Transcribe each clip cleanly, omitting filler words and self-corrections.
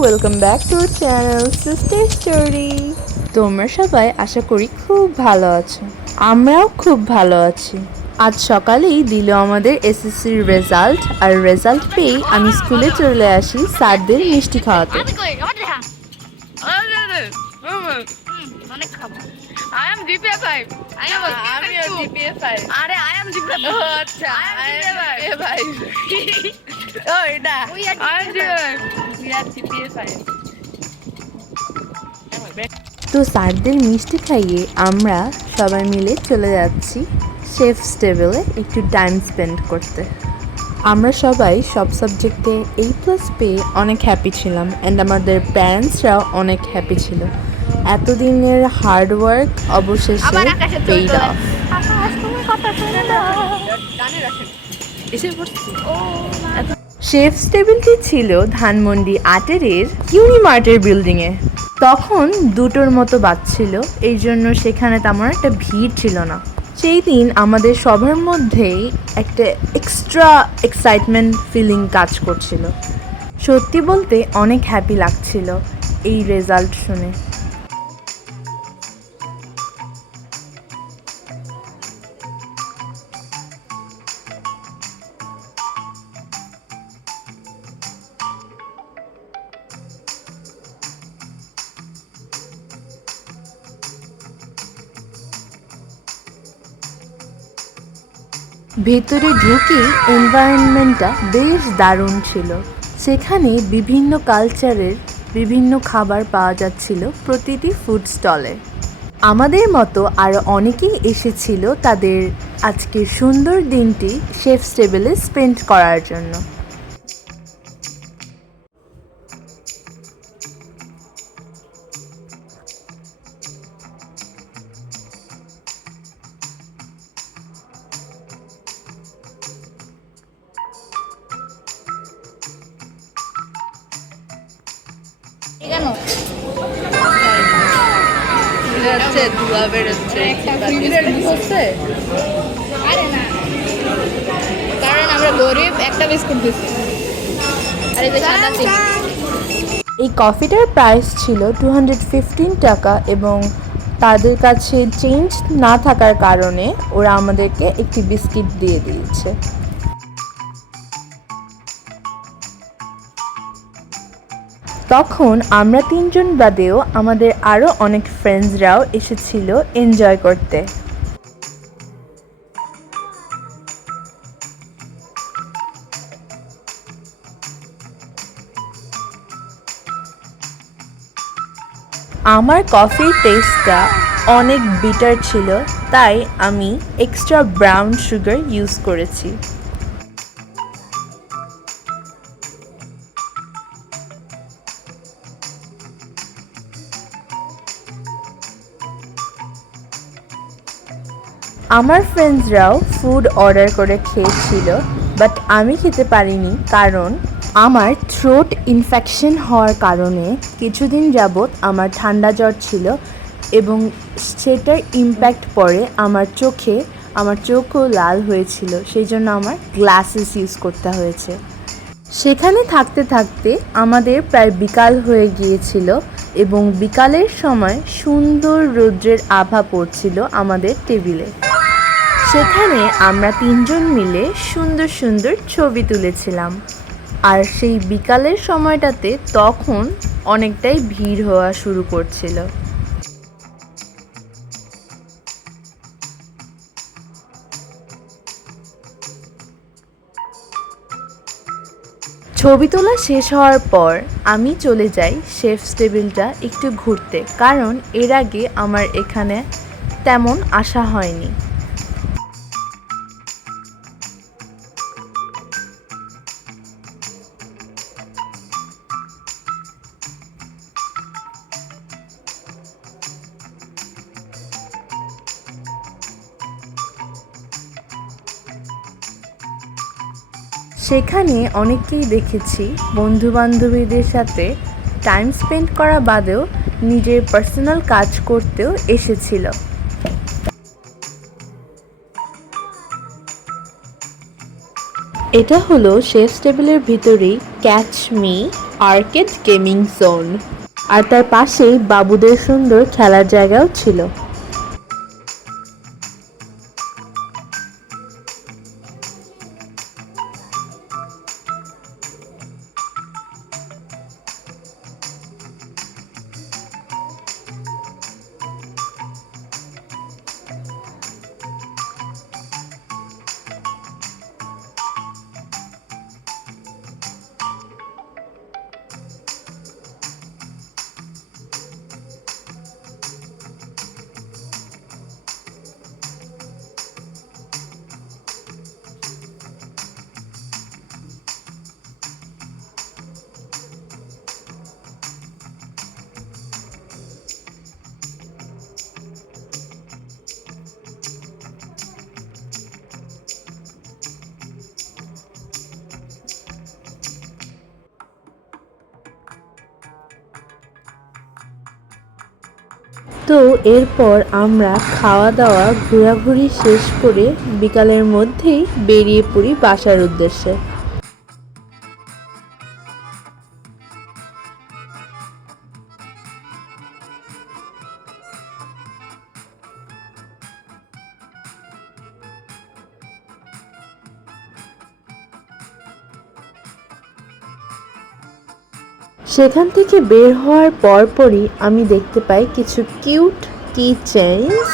Welcome back to channel sister story. তোমরা সবাই আশা করি খুব ভালো আছো, আমরাও খুব ভালো আছি। আজ সকালেই দিল আমাদের এসএসসির রেজাল্ট, আর রেজাল্ট পেয়ে আমি স্কুলে চলে আসি স্যারদের মিষ্টি খাওয়াতে। অনেক খাবো। I am GPA 5. I am GPA 5. আরে I am GPA 5. ও আচ্ছা I am GPA 5. ও এটা I am GPA 5. তো স্যারদের মিষ্টি খাইয়ে আমরা সবাই মিলে চলে যাচ্ছি শেফস টেবিলে একটু টাইম স্পেন্ড করতে। আমরা সবাই সব সাবজেক্টে A+ পেয়ে অনেক হ্যাপি ছিলাম, অ্যান্ড আমাদের প্যারেন্টসরাও অনেক হ্যাপি ছিল। এতদিনের হার্ডওয়ার্ক অবশেষে পেইড অফ। শেফস টেবিলটি ছিল ধানমন্ডি 8-এর ইউনিমার্টের বিল্ডিংয়ে। তখন 2টোর মতো বাজছিল, এই জন্য সেখানে তেমন একটা ভিড় ছিল না। সেই দিন আমাদের সবার মধ্যেই একটা এক্সট্রা এক্সাইটমেন্ট ফিলিং কাজ করছিল। সত্যি বলতে অনেক হ্যাপি লাগছিল এই রেজাল্ট শুনে। ভেতরে ঢুকে এনভায়রনমেন্টটা বেশ দারুণ ছিল। সেখানে বিভিন্ন কালচারের বিভিন্ন খাবার পাওয়া যাচ্ছিল প্রতিটি ফুড স্টলে। আমাদের মতো আরও অনেকেই এসেছিল তাদের আজকের সুন্দর দিনটি শেফস টেবিলে স্পেন্ড করার জন্য। ধোয়া বেরোচ্ছে কারণ আমরা গরিব, একটা বিস্কুট দিচ্ছি। এই কফিটার প্রাইস ছিল 215 টাকা, এবং তাদের কাছে চেঞ্জ না থাকার কারণে ওরা আমাদেরকে একটি বিস্কিট দিয়ে দিয়েছে। তখন আমরা 3জন বাদেও আমাদের আরও অনেক ফ্রেন্ডসরাও এসেছিল এনজয় করতে। আমার কফির টেস্টটা অনেক বিটার ছিল, তাই আমি এক্সট্রা ব্রাউন সুগার ইউজ করেছি। আমার ফ্রেন্ডসরাও ফুড অর্ডার করে খেয়েছিল, বাট আমি খেতে পারিনি কারণ আমার থ্রোট ইনফেকশন হওয়ার কারণে কিছুদিন যাবৎ আমার ঠান্ডা জ্বর ছিল, এবং সেটার ইম্প্যাক্ট পড়ে আমার চোখে। আমার চোখও লাল হয়েছিল, সেই জন্য আমার গ্লাসেস ইউজ করতে হয়েছে। সেখানে থাকতে থাকতে আমাদের প্রায় বিকাল হয়ে গিয়েছিল, এবং বিকালের সময় সুন্দর রৌদ্রের আভা পড়ছিল আমাদের টেবিলে। সেখানে আমরা 3জন মিলে সুন্দর সুন্দর ছবি তুলেছিলাম। আর সেই বিকালের সময়টাতে তখন অনেকটাই ভিড় হওয়া শুরু করছিল। ছবি তোলা শেষ হওয়ার পর আমি চলে যাই শেফস টেবিলটা একটু ঘুরতে, কারণ এর আগে আমার এখানে তেমন আসা হয়নি। সেখানে অনেককেই দেখেছি বন্ধুবান্ধবীদের সাথে টাইম স্পেন্ড করা বাদেও নিজের পার্সোনাল কাজ করতেও এসেছিল। এটা হলো শেফস টেবিলের ভিতরেই catch me arcade gaming zone, আর তার পাশেই বাবুদের সুন্দর খেলার জায়গাও ছিল। তো এরপর আমরা খাওয়া দাওয়া ঘোরাঘুরি শেষ করে বিকালের মধ্যেই বেরিয়ে পড়ি বাসার উদ্দেশ্যে। সেখান থেকে বের হওয়ার পরপরই আমি দেখতে পাই কিছু কিউট কি চেইনস।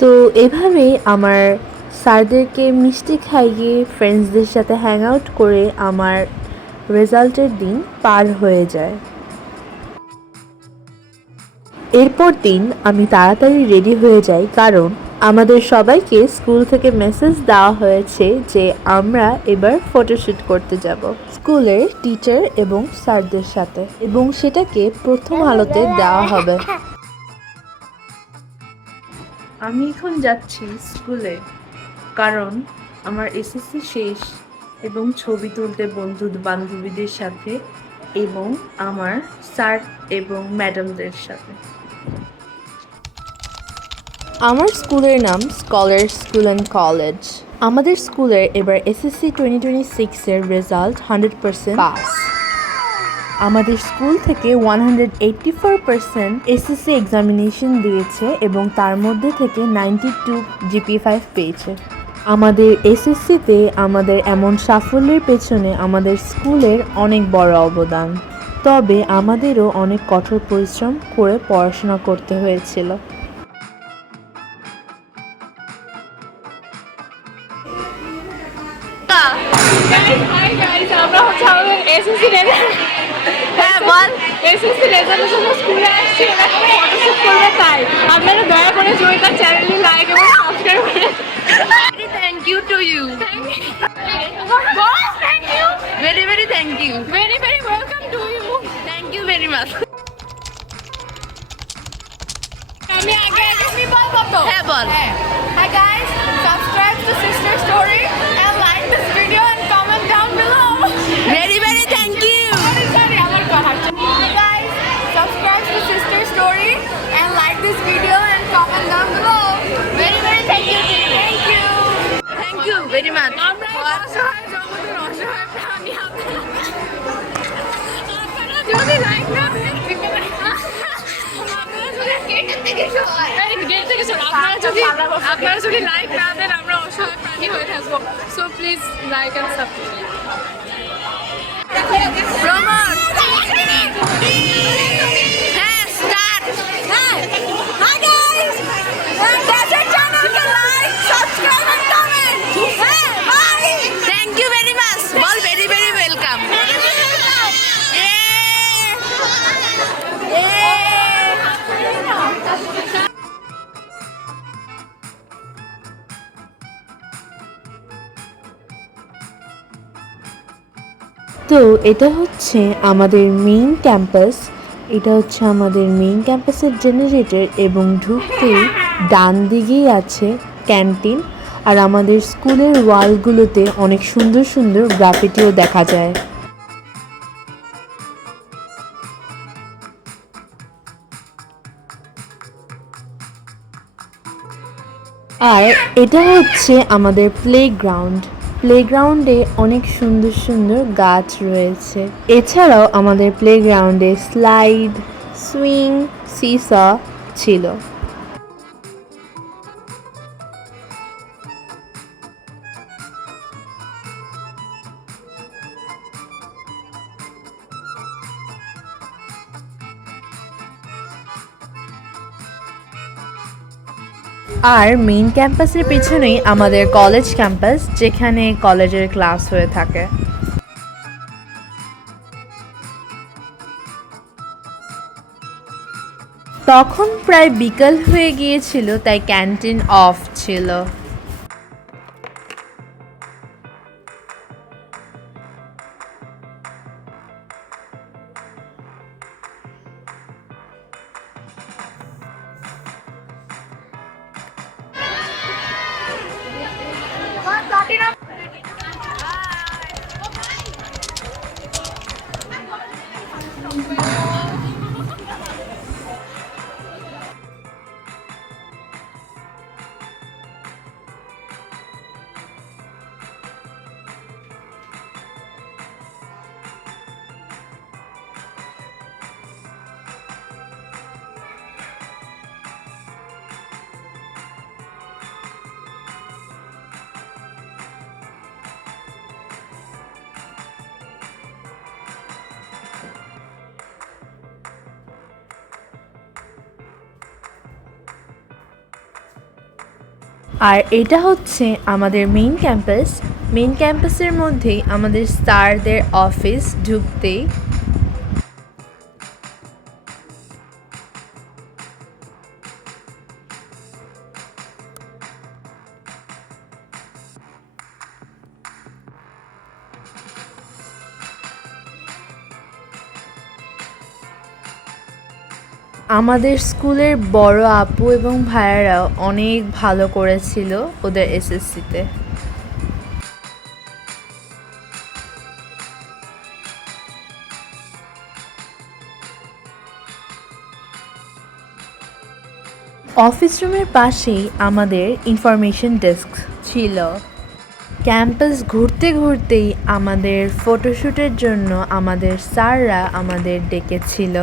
তো এভাবেই আমার স্যারদেরকে মিষ্টি খাইয়ে ফ্রেন্ডসদের সাথে হ্যাং আউট করে আমার রেজাল্টের দিন পার হয়ে যায়। এরপর দিন আমি তাড়াতাড়ি রেডি হয়ে যাই, কারণ আমাদের সবাইকে স্কুল থেকে মেসেজ দেওয়া হয়েছে যে আমরা এবার ফটোশ্যুট করতে যাব স্কুলের টিচার এবং স্যারদের সাথে, এবং সেটাকে প্রথম আলোতে দেওয়া হবে। আমি এখন যাচ্ছি স্কুলে, কারণ আমার এসএসসি শেষ এবং ছবি তুলতে বন্ধু বান্ধবীদের সাথে এবং আমার স্যার এবং ম্যাডামদের সাথে। আমার স্কুলের নাম স্কলার স্কুল অ্যান্ড কলেজ। আমাদের স্কুলের এবার এসএসসি 2026-এর রেজাল্ট 100% পাস। আমাদের স্কুল থেকে 184% এসএসসি এক্সামিনেশন দিয়েছে এবং তার মধ্যে থেকে 92 GPA-5 পেয়েছে। আমাদের এসএসসিতে আমাদের এমন সাফল্যের পেছনে আমাদের স্কুলের অনেক বড় অবদান, তবে আমাদেরও অনেক কঠোর পরিশ্রম করে পড়াশোনা করতে হয়েছিল। হাই গাইস, আমরা হচ্ছে আমাদের এসএসসি রেজাল্ট, হ্যাঁ বল, এসএসসি রেজাল্টের জন্য স্কুলে আসছি, একটা ফটোশুট করবে, তাই আপনারা দয়া করে জয়িতার চ্যানেলটি লাইক এবং সাবস্ক্রাইব করে। Thank you to you, thank you very very, thank you very very, welcome to you, thank you very much. আমি আগে আমি বলবো তো, হ্যাঁ বল। Hi guys, subscribe to Sister Story and like this video and comment down below. Very very thank you. Sorry, আমার কথা। Hi guys, subscribe to Sister Story and like this video and comment down below. Very very thank you. Thank you. Thank you very much. আমরা অসহায় জগতের অসহায় প্রাণী, আপনারা যদি like না দেন, আপনারা যদি লাইক না দেন আমরা অসহায় প্রাণী হয়ে থাকবো। So please like and subscribe. হ্যাঁ স্টার্ট। হাই গাইস, ডেজার্ট চ্যানেলকে লাইক সাবস্ক্রাইব এন্ড কমেন্ট। হ্যাঁ bye, thank you very much. বল ভেরি ভেরি ওয়েলকাম। তো এটা হচ্ছে আমাদের মেইন ক্যাম্পাস, এটা হচ্ছে আমাদের মেইন ক্যাম্পাসের জেনারেটর, এবং ঢুকতেই ডান দিকেই আছে ক্যান্টিন, আর আমাদের স্কুলের ওয়ালগুলোতে অনেক সুন্দর সুন্দর গ্রাফিটিও দেখা যায়। আর এটা হচ্ছে আমাদের প্লেগ্রাউন্ড। প্লেগ্রাউন্ডে অনেক সুন্দর সুন্দর গাছ রয়েছে। এছাড়াও আমাদের প্লেগ্রাউন্ডে স্লাইড, সুইং, সিসা ছিল। আর মেইন ক্যাম্পাসের পিছনেই আমাদের কলেজ ক্যাম্পাস, যেখানে কলেজের ক্লাস হয়ে থাকে। তখন প্রায় বিকাল হয়ে গিয়েছিল, তাই ক্যান্টিন অফ ছিল। আর এটা হচ্ছে আমাদের মেইন ক্যাম্পাস। মেইন ক্যাম্পাসের মধ্যেই আমাদের স্টারদের অফিস ঢুকতেই আমাদের স্কুলের বড় আপু এবং ভাইয়ারাও অনেক ভালো করেছিল ওদের এসএসসিতে। অফিস রুমের পাশেই আমাদের ইনফরমেশন ডেস্ক ছিল। ক্যাম্পাস ঘুরতে ঘুরতেই আমাদের ফটোশ্যুটের জন্য আমাদের স্যাররা আমাদের ডেকেছিল।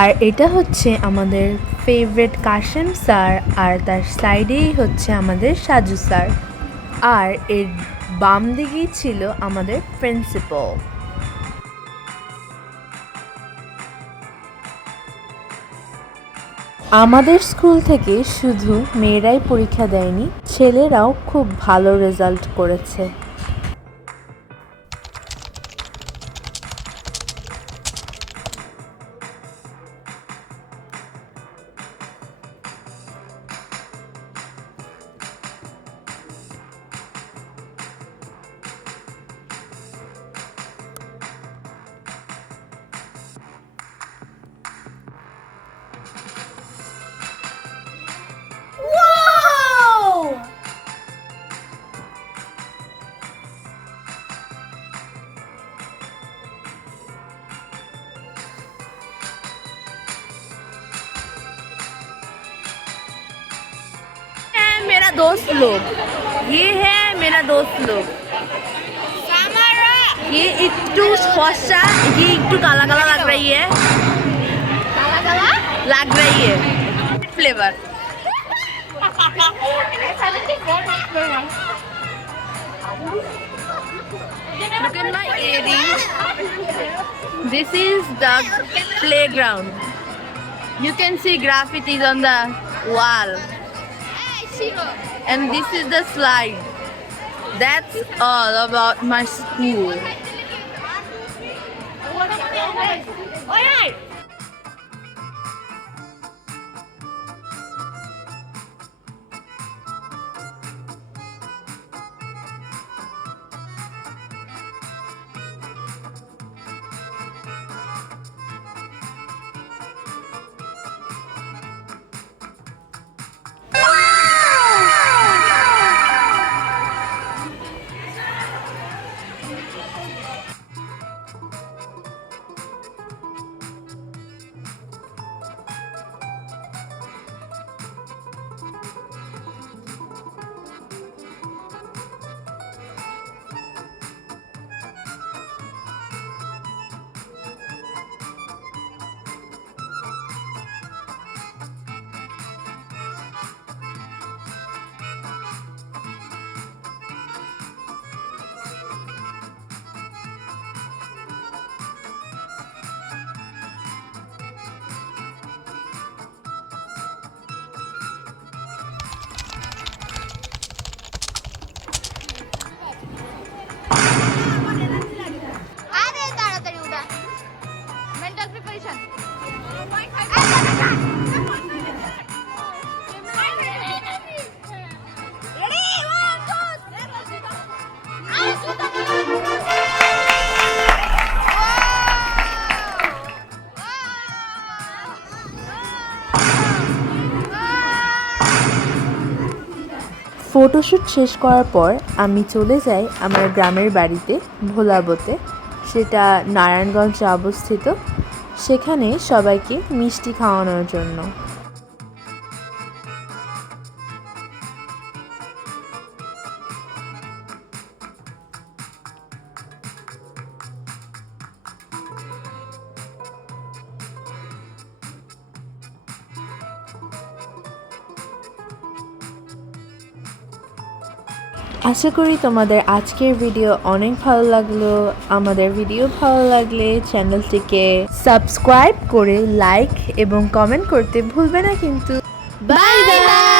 আর এটা হচ্ছে আমাদের ফেভারিট কাশেম স্যার, আর তার সাইডেই হচ্ছে আমাদের সাজু স্যার, আর এর বাম দিকেই ছিল আমাদের প্রিন্সিপাল। আমাদের স্কুল থেকে শুধু মেয়েরাই পরীক্ষা দেয়নি, ছেলেরাও খুব ভালো রেজাল্ট করেছে। मेरा दोस्त लोग, ये है मेरा दोस्त लोग। ये একটু ফর্সা, ये একটু काला काला लग रही है, काला काला लग रही है flavour. Look at my earrings. This is the playground. You can see graffitis on the wall. And this is the slide. That's all about my school. আরে তাড়াতাড়ি উঠা মেন্টাল প্রিপারেশন ফটোশ্যুট শেষ করার পর আমি চলে যাই আমার গ্রামের বাড়িতে ভোলাবোতে, সেটা নারায়ণগঞ্জে অবস্থিত। সেখানে সবাইকে মিষ্টি খাওয়ানোর জন্য। আশা করি তোমাদের আজকের ভিডিও অনেক ভালো লাগলো। আমাদের ভিডিও ভালো লাগলে চ্যানেলটিকে সাবস্ক্রাইব করে লাইক এবং কমেন্ট করতে ভুলবে না কিন্তু। Bye bye.